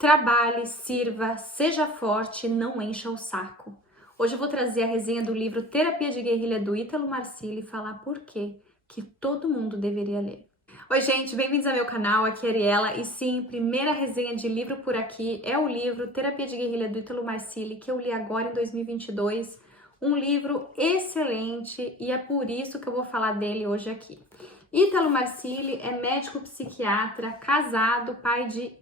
Trabalhe, sirva, seja forte, não encha o saco. Hoje eu vou trazer a resenha do livro Terapia de Guerrilha do Ítalo Marcilli e falar por quê que todo mundo deveria ler. Oi gente, bem-vindos ao meu canal, aqui é a Ariela e sim, primeira resenha de livro por aqui é o livro Terapia de Guerrilha do Ítalo Marcilli, que eu li agora em 2022, um livro excelente e é por isso que eu vou falar dele hoje aqui. Ítalo Marcilli é médico psiquiatra, casado, pai de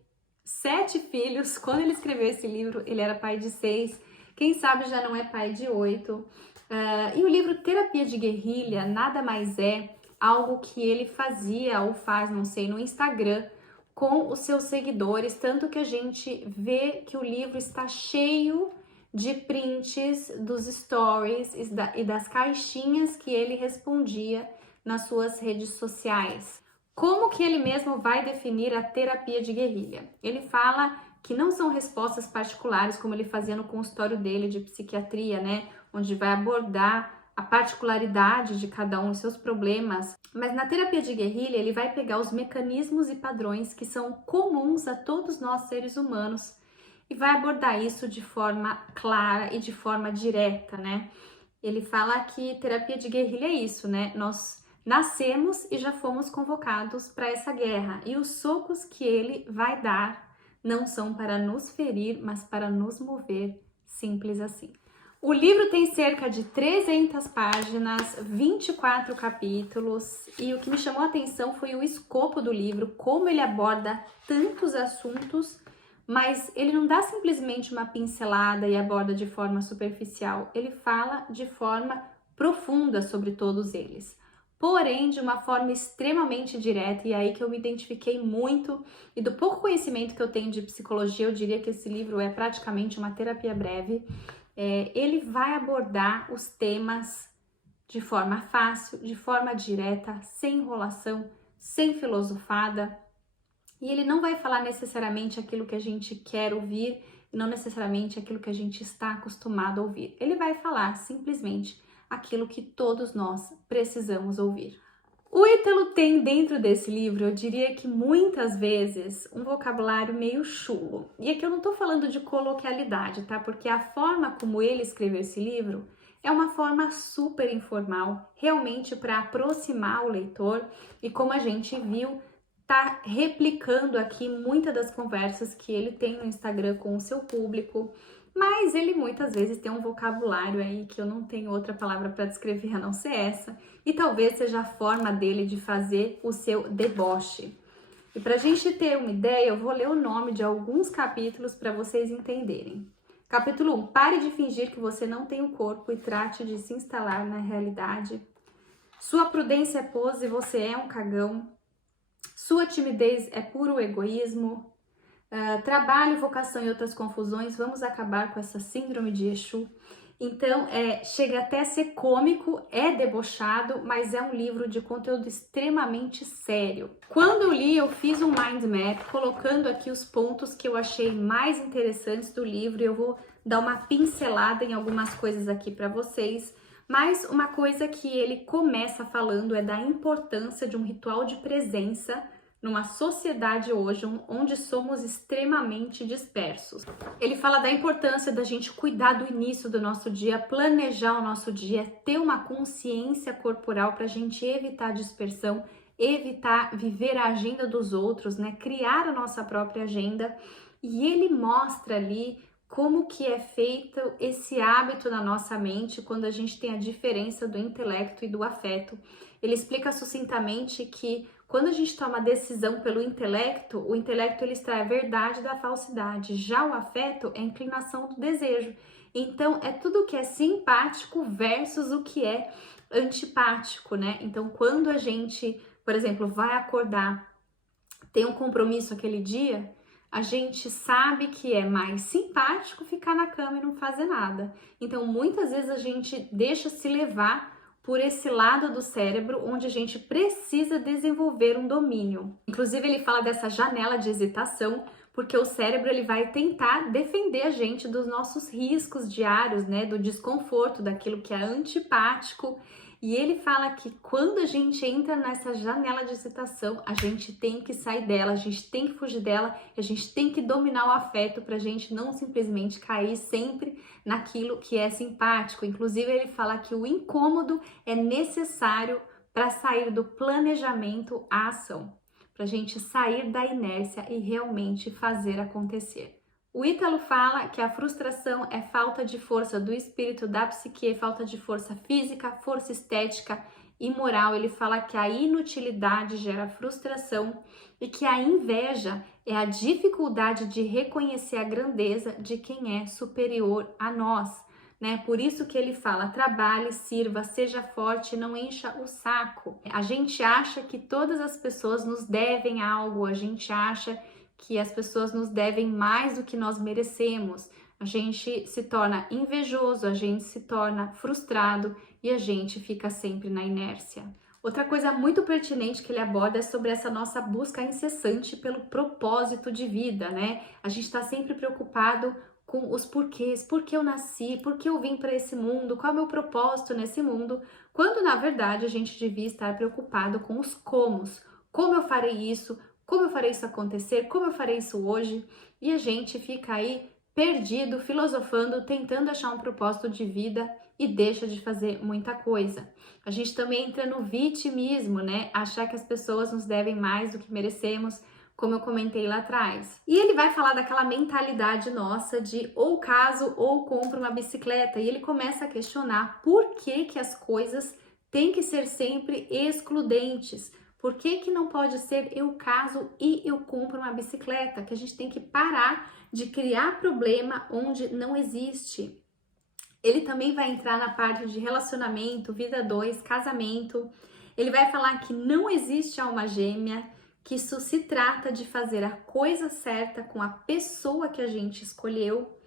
7 filhos. Quando ele escreveu esse livro, ele era pai de 6. Quem sabe já não é pai de 8. E o livro Terapia de Guerrilha nada mais é algo que ele fazia ou faz, não sei, no Instagram com os seus seguidores. Tanto que a gente vê que o livro está cheio de prints dos stories e das caixinhas que ele respondia nas suas redes sociais. Como que ele mesmo vai definir a terapia de guerrilha? Ele fala que não são respostas particulares, como ele fazia no consultório dele de psiquiatria, né? Onde vai abordar a particularidade de cada um, os seus problemas. Mas na terapia de guerrilha, ele vai pegar os mecanismos e padrões que são comuns a todos nós seres humanos e vai abordar isso de forma clara e de forma direta, né? Ele fala que terapia de guerrilha é isso, né? Nós nascemos e já fomos convocados para essa guerra, e os socos que ele vai dar não são para nos ferir, mas para nos mover, simples assim. O livro tem cerca de 300 páginas, 24 capítulos, e o que me chamou a atenção foi o escopo do livro, como ele aborda tantos assuntos, mas ele não dá simplesmente uma pincelada e aborda de forma superficial, ele fala de forma profunda sobre todos eles. Porém, de uma forma extremamente direta, e aí que eu me identifiquei muito, e do pouco conhecimento que eu tenho de psicologia, eu diria que esse livro é praticamente uma terapia breve. Ele vai abordar os temas de forma fácil, de forma direta, sem enrolação, sem filosofada, e ele não vai falar necessariamente aquilo que a gente quer ouvir, e não necessariamente aquilo que a gente está acostumado a ouvir. Ele vai falar simplesmente aquilo que todos nós precisamos ouvir. O Ítalo tem dentro desse livro, eu diria que muitas vezes, um vocabulário meio chulo. E aqui eu não estou falando de coloquialidade, tá? Porque a forma como ele escreveu esse livro é uma forma super informal, realmente para aproximar o leitor, e como a gente viu, tá replicando aqui muitas das conversas que ele tem no Instagram com o seu público. Mas ele muitas vezes tem um vocabulário aí que eu não tenho outra palavra para descrever a não ser essa, e talvez seja a forma dele de fazer o seu deboche. E para a gente ter uma ideia, eu vou ler o nome de alguns capítulos para vocês entenderem. Capítulo 1, pare de fingir que você não tem um corpo e trate de se instalar na realidade. Sua prudência é pose e você é um cagão. Sua timidez é puro egoísmo. Trabalho, vocação e outras confusões, vamos acabar com essa síndrome de Exu. Então, chega até a ser cômico, é debochado, mas é um livro de conteúdo extremamente sério. Quando eu li, eu fiz um mind map, colocando aqui os pontos que eu achei mais interessantes do livro, e eu vou dar uma pincelada em algumas coisas aqui para vocês. Mas uma coisa que ele começa falando é da importância de um ritual de presença numa sociedade hoje onde somos extremamente dispersos. Ele fala da importância da gente cuidar do início do nosso dia, planejar o nosso dia, ter uma consciência corporal para a gente evitar a dispersão, evitar viver a agenda dos outros, né? Criar a nossa própria agenda. E ele mostra ali como que é feito esse hábito na nossa mente quando a gente tem a diferença do intelecto e do afeto. Ele explica sucintamente que quando a gente toma decisão pelo intelecto, o intelecto ele extrai a verdade da falsidade. Já o afeto é a inclinação do desejo. Então, é tudo que é simpático versus o que é antipático, né? Então, quando a gente, por exemplo, vai acordar, tem um compromisso aquele dia, a gente sabe que é mais simpático ficar na cama e não fazer nada. Então, muitas vezes a gente deixa se levar por esse lado do cérebro onde a gente precisa desenvolver um domínio. Inclusive, ele fala dessa janela de hesitação, porque o cérebro ele vai tentar defender a gente dos nossos riscos diários, né, do desconforto, daquilo que é antipático. E ele fala que quando a gente entra nessa janela de excitação, a gente tem que sair dela, a gente tem que fugir dela, a gente tem que dominar o afeto para a gente não simplesmente cair sempre naquilo que é simpático. Inclusive, ele fala que o incômodo é necessário para sair do planejamento à ação, para a gente sair da inércia e realmente fazer acontecer. O Ítalo fala que a frustração é falta de força do espírito, da psique, falta de força física, força estética e moral. Ele fala que a inutilidade gera frustração e que a inveja é a dificuldade de reconhecer a grandeza de quem é superior a nós, né? Por isso que ele fala: trabalhe, sirva, seja forte, não encha o saco. A gente acha que todas as pessoas nos devem algo, a gente acha que as pessoas nos devem mais do que nós merecemos. A gente se torna invejoso, a gente se torna frustrado e a gente fica sempre na inércia. Outra coisa muito pertinente que ele aborda é sobre essa nossa busca incessante pelo propósito de vida, né? A gente está sempre preocupado com os porquês, por que eu nasci, por que eu vim para esse mundo, qual é o meu propósito nesse mundo, quando na verdade a gente devia estar preocupado com os comos. Como eu farei isso? Como eu farei isso acontecer? Como eu farei isso hoje? E a gente fica aí perdido, filosofando, tentando achar um propósito de vida e deixa de fazer muita coisa. A gente também entra no vitimismo, né? Achar que as pessoas nos devem mais do que merecemos, como eu comentei lá atrás. E ele vai falar daquela mentalidade nossa de ou caso ou compro uma bicicleta. E ele começa a questionar por que as coisas têm que ser sempre excludentes. Por que não pode ser eu caso e eu compro uma bicicleta? Que a gente tem que parar de criar problema onde não existe. Ele também vai entrar na parte de relacionamento, vida 2, casamento. Ele vai falar que não existe alma gêmea, que isso se trata de fazer a coisa certa com a pessoa que a gente escolheu.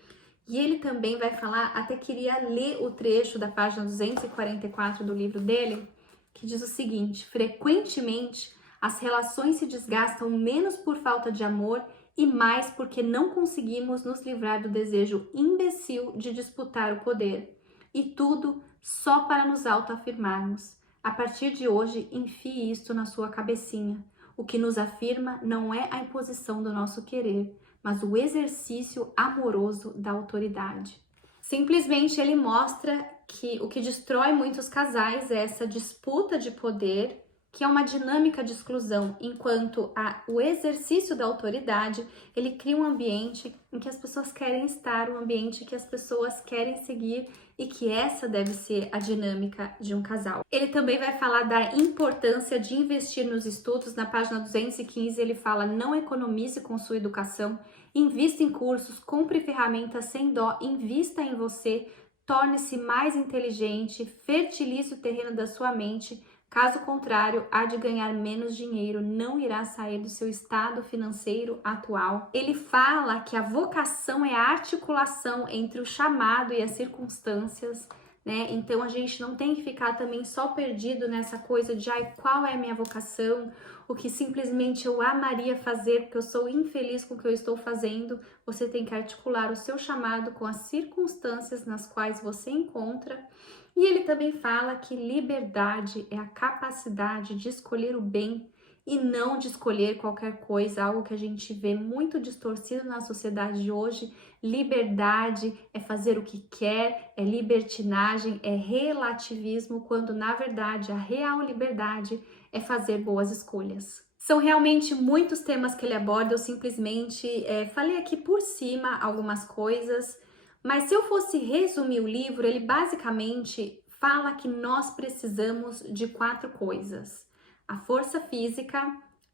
E ele também vai falar, até queria ler o trecho da página 244 do livro dele, que diz o seguinte: frequentemente as relações se desgastam menos por falta de amor e mais porque não conseguimos nos livrar do desejo imbecil de disputar o poder. E tudo só para nos autoafirmarmos. A partir de hoje, enfie isto na sua cabecinha. O que nos afirma não é a imposição do nosso querer, mas o exercício amoroso da autoridade. Simplesmente ele mostra que o que destrói muitos casais é essa disputa de poder, que é uma dinâmica de exclusão, enquanto o exercício da autoridade, ele cria um ambiente em que as pessoas querem estar, um ambiente que as pessoas querem seguir e que essa deve ser a dinâmica de um casal. Ele também vai falar da importância de investir nos estudos. Na página 215 ele fala: não economize com sua educação, invista em cursos, compre ferramentas sem dó, invista em você, torne-se mais inteligente, fertilize o terreno da sua mente. Caso contrário, há de ganhar menos dinheiro, não irá sair do seu estado financeiro atual. Ele fala que a vocação é a articulação entre o chamado e as circunstâncias, né? Então a gente não tem que ficar também só perdido nessa coisa de qual é a minha vocação, o que simplesmente eu amaria fazer porque eu sou infeliz com o que eu estou fazendo. Você tem que articular o seu chamado com as circunstâncias nas quais você encontra. E ele também fala que liberdade é a capacidade de escolher o bem e não de escolher qualquer coisa, algo que a gente vê muito distorcido na sociedade de hoje. Liberdade é fazer o que quer, é libertinagem, é relativismo, quando na verdade a real liberdade é fazer boas escolhas. São realmente muitos temas que ele aborda, eu simplesmente falei aqui por cima algumas coisas. Mas se eu fosse resumir o livro, ele basicamente fala que nós precisamos de 4 coisas: a força física,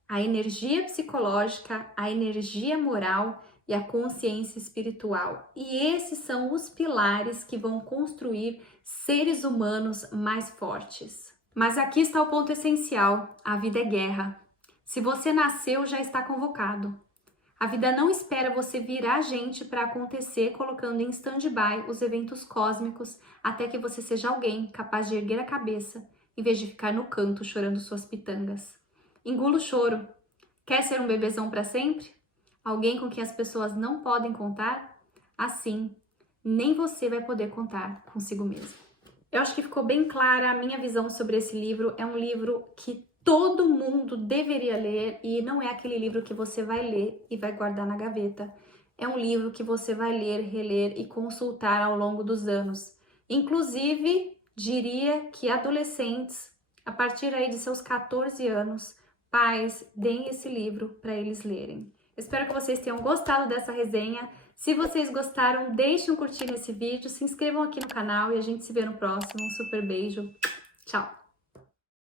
a energia psicológica, a energia moral e a consciência espiritual. E esses são os pilares que vão construir seres humanos mais fortes. Mas aqui está o ponto essencial: a vida é guerra. Se você nasceu, já está convocado. A vida não espera você virar gente para acontecer colocando em stand-by os eventos cósmicos até que você seja alguém capaz de erguer a cabeça em vez de ficar no canto chorando suas pitangas. Engula o choro. Quer ser um bebezão para sempre? Alguém com quem as pessoas não podem contar? Assim, nem você vai poder contar consigo mesmo. Eu acho que ficou bem clara a minha visão sobre esse livro. É um livro que todo mundo deveria ler e não é aquele livro que você vai ler e vai guardar na gaveta. É um livro que você vai ler, reler e consultar ao longo dos anos. Inclusive, diria que adolescentes, a partir aí de seus 14 anos, pais, deem esse livro para eles lerem. Espero que vocês tenham gostado dessa resenha. Se vocês gostaram, deixem um curtir nesse vídeo, se inscrevam aqui no canal e a gente se vê no próximo. Um super beijo. Tchau!